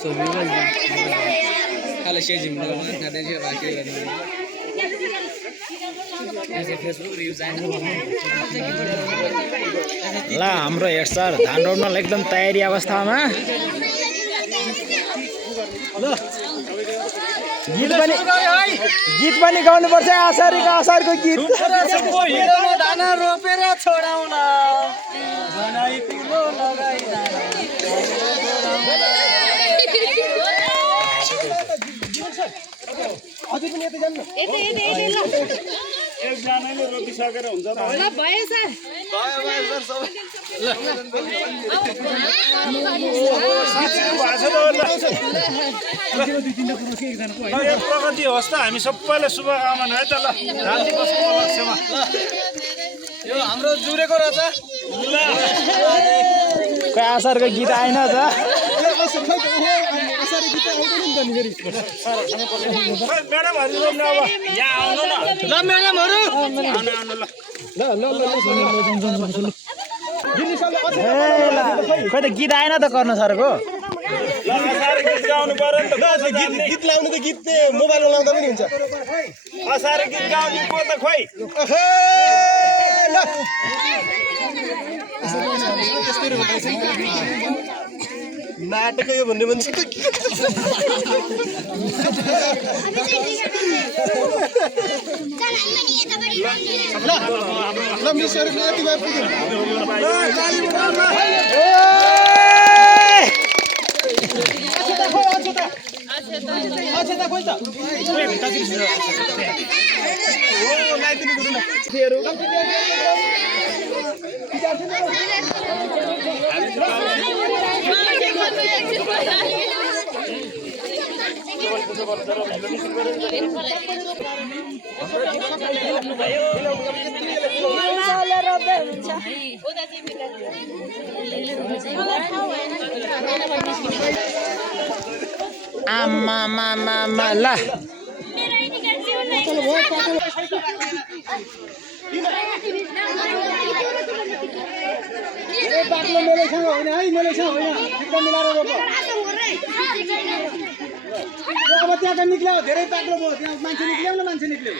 Kalau saya jim kalau ada dia pakai lagi. Facebook reviews आएन ल हाम्रो head sir धान रोप्न एकदम तयारी अवस्थामा गीत पनि गाउनुपर्छ असारको गीत धान रोपेर छोडाउन बनाई कुलो लगाइना अझै पनि यतै जान्न यतै ल एकजनाले रोपिसकेर हुन्छ त ल भयो सर प्रगति होस् त हामी सबैलाई शुभकामना है त ल राति बस्नु लक्ष्यमा यो हाम्रो जुरेको रहेछ खै असारको गीत आएन त म्याडमहरु रोप्नु अब यहाँ आउनु न ल म्याडमहरु आउनु ल खै त गीत आएन त गर्न सरको असारे गीत गाउनु पर्यो नि त गीत लाउनु त गीत मोबाइलमा लाउँदा पनि हुन्छ असारे गीत गाउनु को त खोइ नाटकै हो भन्ने मान्छे ल मिसहरु यति भए पुग्यो आमा ल बाक्लो मेलैसँग होइन है मेलैसँग होइन एकदम मिलाएर रोप अब त्यहाँ निक्ल्यो धेरै बाक्लो भयो त्यहाँ मान्छे निक्ल्यो न मान्छे निक्ल्यो